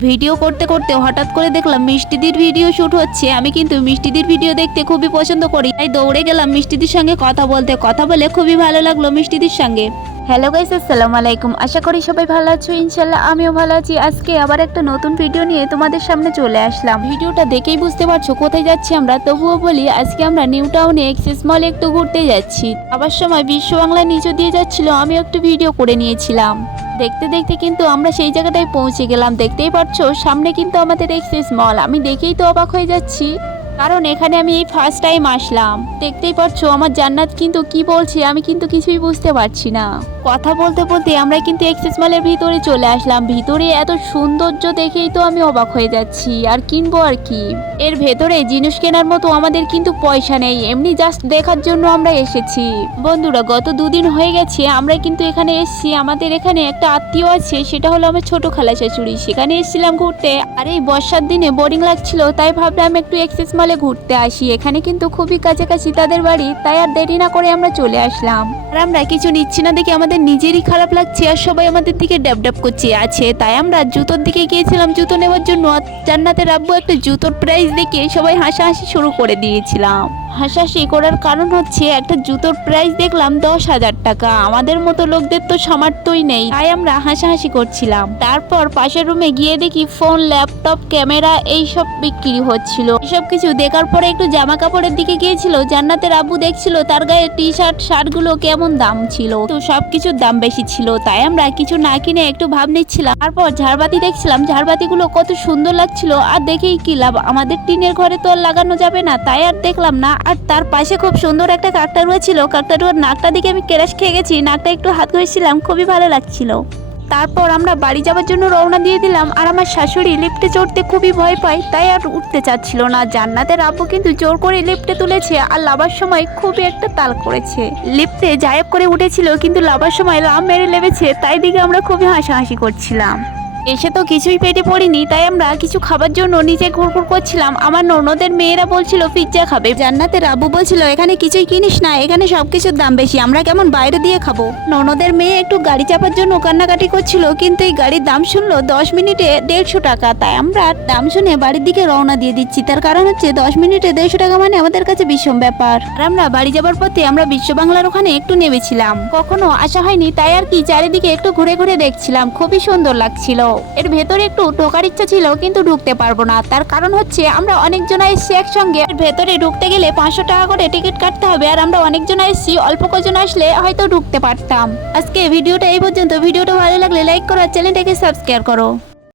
Video করতে করতে হঠাৎ করে দেখলাম মিষ্টিদির ভিডিও শুট হচ্ছে। আমি কিন্তু মিষ্টিদির ভিডিও দেখতে খুবই পছন্দ করি, তাই দৌড়ে গেলাম মিষ্টিদির সঙ্গে কথা বলে খুবই ভালো লাগলো মিষ্টিদির সঙ্গে। হ্যালো গাইস, আসসালামু আলাইকুম। আশা করি সবাই ভালো আছো, ইনশাল্লাহ আমিও ভালো আছি। আজকে আবার একটা নতুন ভিডিও নিয়ে তোমাদের সামনে চলে আসলাম। ভিডিওটা দেখেই বুঝতে পারছো কোথায় যাচ্ছি আমরা, তবুও বলি আজকে আমরা নিউ টাউনে এক্সেস মলে একটু ঘুরতে যাচ্ছি। আবার সময় বিশ্ব বাংলা নিচে দিয়ে যাচ্ছিল, আমি একটু ভিডিও করে নিয়েছিলাম। দেখতে দেখতে কিন্তু আমরা সেই জায়গাটায় পৌঁছে গেলাম। দেখতেই পাচ্ছো সামনে কিন্তু আমাদের এক্সেস মল। আমি দেখেই তো অবাক হয়ে যাচ্ছি, কারণ এখানে আমি এই ফার্স্ট টাইম আসলাম। দেখতেই পাচ্ছো আমার জান্নাত কিন্তু কি বলছে আমি কিন্তু কিছুই বুঝতে পারছি না। কথা বলতে বলতে আমরা কিন্তু এক্সেস মলের ভিতরে চলে আসলাম। ভিতরে এত সৌন্দর্য দেখেই তো আমি অবাক হয়ে যাচ্ছি, আর কিনবো আর কি। এর ভেতরে জিনিস কেনার মতো আমাদের কিন্তু পয়সা নেই, এমনি জাস্ট দেখার জন্য আমরা এসেছি। বন্ধুরা, গত দুদিন হয়ে গেছে আমরা কিন্তু এখানে এসেছি। আমাদের এখানে একটা আত্মীয় আছে, সেটা হলো আমার ছোট খালা শাশুড়ি। সেখানে এসেছিলাম ঘুরতে, আর এই বর্ষার দিনে বোরিং লাগছিল, তাই ভাবলাম একটু এক্সেস মলে ঘুরতে আসি। এখানে কিন্তু খুবই কাছাকাছি তাদের বাড়ি, তাই আর দেরি না করে আমরা চলে আসলাম। আর আমরা কিছু নিচ্ছি না দেখে আমাদের নিজেরই খারাপ লাগছে, আর সবাই আমাদের দিকে ড্যাব করছে আছে। তাই আমরা জুতোর দিকে গিয়েছিলাম জুতো নেওয়ার জন্য। জান্নাতের আব্বু একটা জুতোর প্রাইস দেখে সবাই হাসাহাসি শুরু করে দিয়েছিলাম। হাসাহাসি করার কারণ হচ্ছে একটা জুতোর প্রাইস দেখলাম 10,000 টাকা। আমাদের মতো লোকদের তো সামর্থ্যই নেই, তাই আমরা হাসাহাসি করছিলাম। তারপর পাশের রুমে গিয়ে দেখি ফোন, ল্যাপটপ, ক্যামেরা এইসব বিক্রি হচ্ছিল। এসব কিছু দেখার পরে একটু জামা কাপড়ের দিকে গিয়েছিল। জান্নাতের আব্বু দেখছিল তার গায়ে টি শার্ট শার্টগুলো কেমন দাম ছিল, তো সবকিছুর দাম বেশি ছিল। তাই আমরা কিছু না কিনে একটু ভাব নিচ্ছিলাম। তারপর ঝাড়বাতি দেখছিলাম, ঝাড়বাতিগুলো কত সুন্দর লাগছিল। আর দেখেই কি লাভ, আমাদের টিনের ঘরে তো আর লাগানো যাবে না, তাই আর দেখলাম না। আর তার পাশে খুব সুন্দর একটা কাকতাড়ুয়া ছিল। কাকতাড়ুয়ার নাকটা দিকে আমি কেরাস খেয়ে গেছি, নাকটা একটু হাত ঘষছিলাম, খুবই ভালো লাগছিল। তারপর আমরা বাড়ি যাওয়ার জন্য রওনা দিয়ে দিলাম। আর আমার শাশুড়ি লিফটে চড়তে খুবই ভয় পায়, তাই আর উঠতে চাচ্ছিল না। জান্নাতের আব্বু কিন্তু জোর করে লিফটে তুলেছে, আর লাভার সময় খুবই একটা তাল করেছে। লিফটে জায়েব করে উঠেছিল, কিন্তু লাভার সময় লাভ মেরে লেগেছে, তাই দিকে আমরা খুবই হাসাহাসি করছিলাম। এসে তো কিছুই পেটে পড়িনি, তাই আমরা কিছু খাবার জন্য নিচে ঘুরঘুর করছিলাম। আমার ননদের মেয়েরা বলছিল পিৎজা খাবে। জান্নাতের আব্বু বলছিল এখানে কিছুই কিনিস না, এখানে সবকিছুর দাম বেশি, আমরা কেমন বাইরে দিয়ে খাবো। ননদের মেয়ে একটু গাড়ি চাপার জন্য কান্নাকাটি করছিল, কিন্তু এই গাড়ির দাম শুনলো 10 মিনিটে 150 টাকা। তাই আমরা দাম শুনে বাড়ির দিকে রওনা দিয়ে দিচ্ছি। তার কারণ হচ্ছে 10 মিনিটে 150 টাকা মানে আমাদের কাছে বিষম ব্যাপার। আর আমরা বাড়ি যাবার পথে আমরা বিশ্ব বাংলার ওখানে একটু নেমেছিলাম, কখনো আসা হয়নি, তাই আর কি চারিদিকে একটু ঘুরে ঘুরে দেখছিলাম। খুবই সুন্দর লাগছিল। এর ভেতরে একটু ঢোকার ইচ্ছা ছিল, কিন্তু ঢুকতে পারবো না। তার কারণ হচ্ছে আমরা অনেকজনা এসেছি একসঙ্গে। এর ভেতরে ঢুকতে গেলে 500 টাকা করে টিকিট কাটতে হবে, আর আমরা অনেকজনা এসেছি, অল্প কজন আসলে হয়তো ঢুকতে পারতাম। আজকে ভিডিওটা এই পর্যন্ত। ভিডিওটা ভালো লাগলে লাইক করো, আর চ্যানেলটাকে সাবস্ক্রাইব করো।